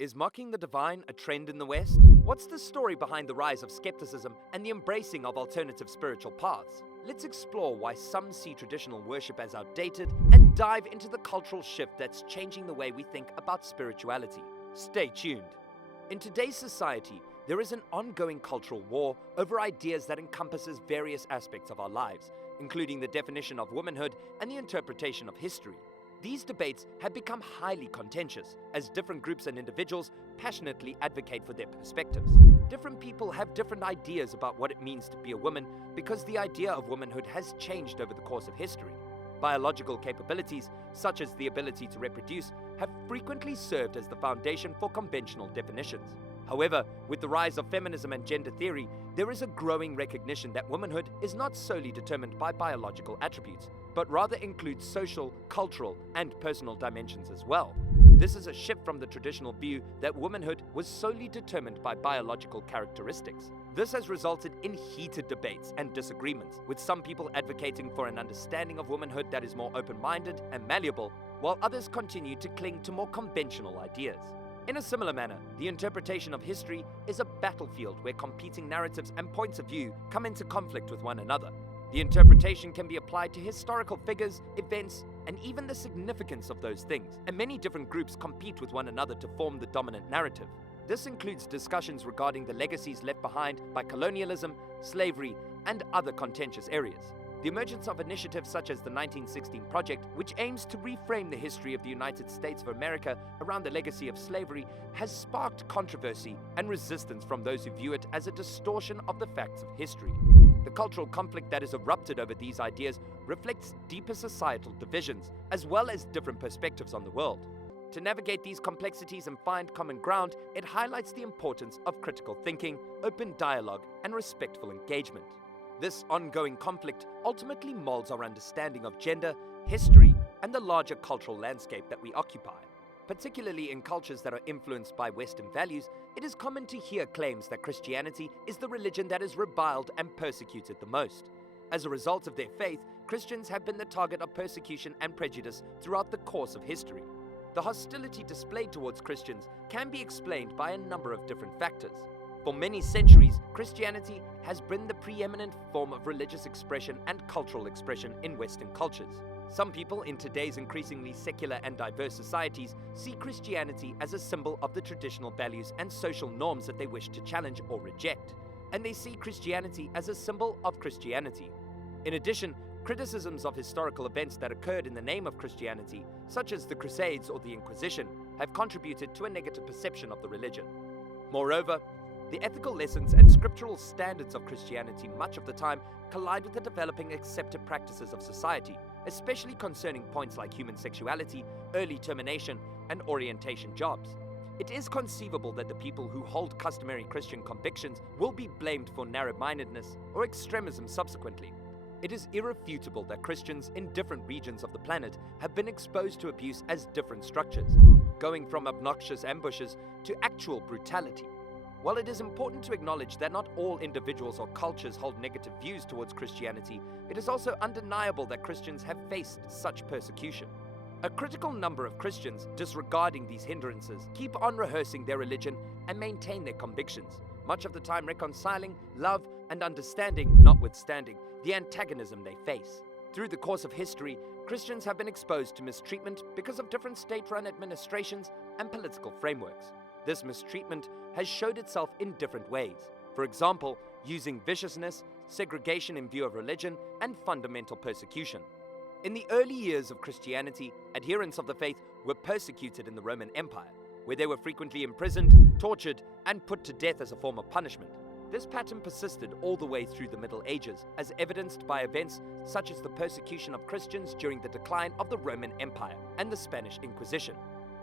Is mocking the divine a trend in the West? What's the story behind the rise of skepticism and the embracing of alternative spiritual paths? Let's explore why some see traditional worship as outdated and dive into the cultural shift that's changing the way we think about spirituality. Stay tuned. In today's society, there is an ongoing cultural war over ideas that encompasses various aspects of our lives, including the definition of womanhood and the interpretation of history. These debates have become highly contentious, as different groups and individuals passionately advocate for their perspectives. Different people have different ideas about what it means to be a woman because the idea of womanhood has changed over the course of history. Biological capabilities, such as the ability to reproduce, have frequently served as the foundation for conventional definitions. However, with the rise of feminism and gender theory, there is a growing recognition that womanhood is not solely determined by biological attributes, but rather includes social, cultural, and personal dimensions as well. This is a shift from the traditional view that womanhood was solely determined by biological characteristics. This has resulted in heated debates and disagreements, with some people advocating for an understanding of womanhood that is more open-minded and malleable, while others continue to cling to more conventional ideas. In a similar manner, the interpretation of history is a battlefield where competing narratives and points of view come into conflict with one another. The interpretation can be applied to historical figures, events, and even the significance of those things, and many different groups compete with one another to form the dominant narrative. This includes discussions regarding the legacies left behind by colonialism, slavery, and other contentious areas. The emergence of initiatives such as the 1916 Project, which aims to reframe the history of the United States of America around the legacy of slavery, has sparked controversy and resistance from those who view it as a distortion of the facts of history. The cultural conflict that has erupted over these ideas reflects deeper societal divisions, as well as different perspectives on the world. To navigate these complexities and find common ground, it highlights the importance of critical thinking, open dialogue, and respectful engagement. This ongoing conflict ultimately molds our understanding of gender, history, and the larger cultural landscape that we occupy. Particularly in cultures that are influenced by Western values, it is common to hear claims that Christianity is the religion that is reviled and persecuted the most. As a result of their faith, Christians have been the target of persecution and prejudice throughout the course of history. The hostility displayed towards Christians can be explained by a number of different factors. For many centuries, Christianity has been the preeminent form of religious expression and cultural expression in Western cultures. Some people in today's increasingly secular and diverse societies see Christianity as a symbol of the traditional values and social norms that they wish to challenge or reject, and they see Christianity as a symbol of Christianity. In addition, criticisms of historical events that occurred in the name of Christianity, such as the Crusades or the Inquisition, have contributed to a negative perception of the religion. Moreover, the ethical lessons and scriptural standards of Christianity much of the time collide with the developing accepted practices of society, especially concerning points like human sexuality, early termination, and orientation jobs. It is conceivable that the people who hold customary Christian convictions will be blamed for narrow-mindedness or extremism subsequently. It is irrefutable that Christians in different regions of the planet have been exposed to abuse as different structures, going from obnoxious ambushes to actual brutality. While it is important to acknowledge that not all individuals or cultures hold negative views towards Christianity, it is also undeniable that Christians have faced such persecution. A critical number of Christians, disregarding these hindrances, keep on rehearsing their religion and maintain their convictions, much of the time reconciling love and understanding notwithstanding the antagonism they face. Through the course of history, Christians have been exposed to mistreatment because of different state-run administrations and political frameworks. This mistreatment has showed itself in different ways. For example, using viciousness, segregation in view of religion, and fundamental persecution. In the early years of Christianity, adherents of the faith were persecuted in the Roman Empire, where they were frequently imprisoned, tortured, and put to death as a form of punishment. This pattern persisted all the way through the Middle Ages, as evidenced by events such as the persecution of Christians during the decline of the Roman Empire and the Spanish Inquisition.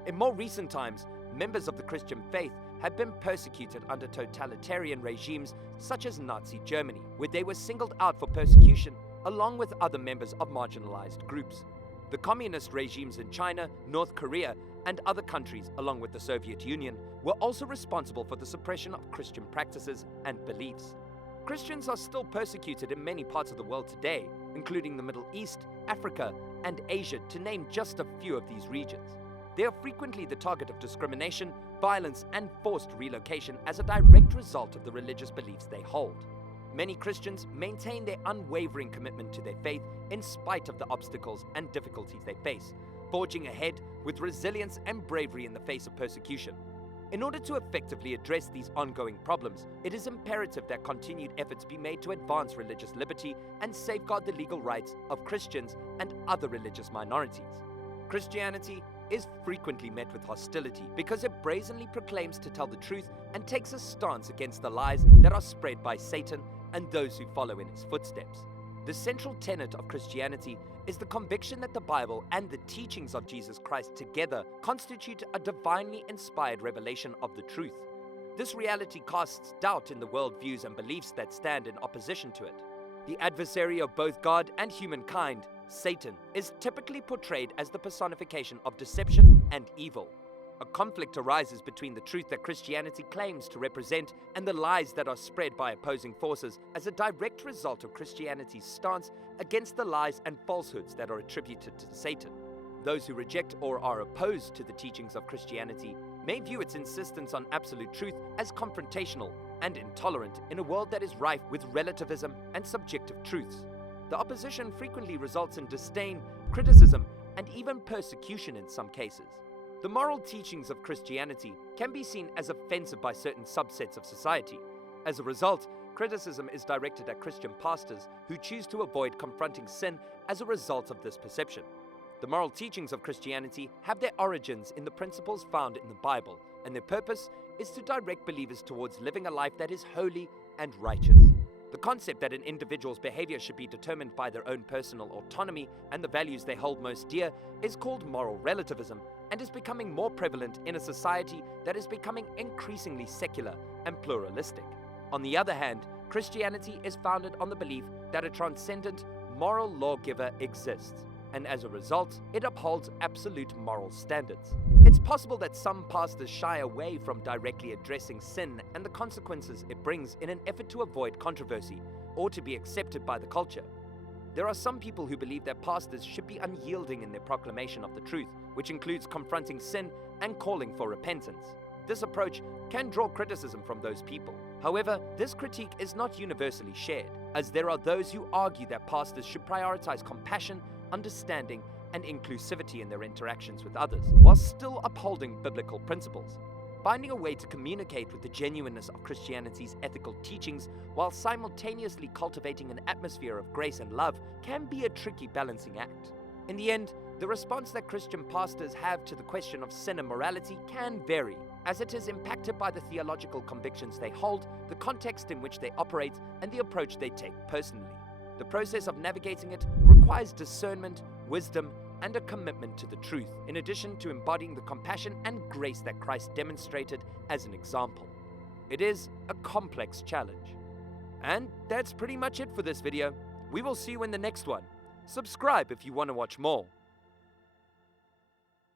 In more recent times, members of the Christian faith have been persecuted under totalitarian regimes such as Nazi Germany, where they were singled out for persecution along with other members of marginalized groups. The communist regimes in China, North Korea, and other countries, along with the Soviet Union, were also responsible for the suppression of Christian practices and beliefs. Christians are still persecuted in many parts of the world today, including the Middle East, Africa, and Asia, to name just a few of these regions. They are frequently the target of discrimination, violence, and forced relocation as a direct result of the religious beliefs they hold. Many Christians maintain their unwavering commitment to their faith in spite of the obstacles and difficulties they face, forging ahead with resilience and bravery in the face of persecution. In order to effectively address these ongoing problems, it is imperative that continued efforts be made to advance religious liberty and safeguard the legal rights of Christians and other religious minorities. Christianity is frequently met with hostility because it brazenly proclaims to tell the truth and takes a stance against the lies that are spread by Satan and those who follow in his footsteps. The central tenet of Christianity is the conviction that the Bible and the teachings of Jesus Christ together constitute a divinely inspired revelation of the truth. This reality casts doubt in the worldviews and beliefs that stand in opposition to it. The adversary of both God and humankind, Satan, is typically portrayed as the personification of deception and evil. A conflict arises between the truth that Christianity claims to represent and the lies that are spread by opposing forces as a direct result of Christianity's stance against the lies and falsehoods that are attributed to Satan. Those who reject or are opposed to the teachings of Christianity may view its insistence on absolute truth as confrontational and intolerant in a world that is rife with relativism and subjective truths. The opposition frequently results in disdain, criticism, and even persecution in some cases. The moral teachings of Christianity can be seen as offensive by certain subsets of society. As a result, criticism is directed at Christian pastors who choose to avoid confronting sin as a result of this perception. The moral teachings of Christianity have their origins in the principles found in the Bible, and their purpose is to direct believers towards living a life that is holy and righteous. The concept that an individual's behavior should be determined by their own personal autonomy and the values they hold most dear is called moral relativism and is becoming more prevalent in a society that is becoming increasingly secular and pluralistic. On the other hand, Christianity is founded on the belief that a transcendent moral lawgiver exists, and as a result, it upholds absolute moral standards. It's possible that some pastors shy away from directly addressing sin and the consequences it brings in an effort to avoid controversy or to be accepted by the culture. There are some people who believe that pastors should be unyielding in their proclamation of the truth, which includes confronting sin and calling for repentance. This approach can draw criticism from those people. However, this critique is not universally shared, as there are those who argue that pastors should prioritize compassion, understanding, and inclusivity in their interactions with others, while still upholding biblical principles. Finding a way to communicate with the genuineness of Christianity's ethical teachings while simultaneously cultivating an atmosphere of grace and love can be a tricky balancing act. In the end, the response that Christian pastors have to the question of sin and morality can vary, as it is impacted by the theological convictions they hold, the context in which they operate, and the approach they take personally. The process of navigating it requires discernment, wisdom, and a commitment to the truth, in addition to embodying the compassion and grace that Christ demonstrated as an example. It is a complex challenge. And that's pretty much it for this video. We will see you in the next one. Subscribe if you want to watch more.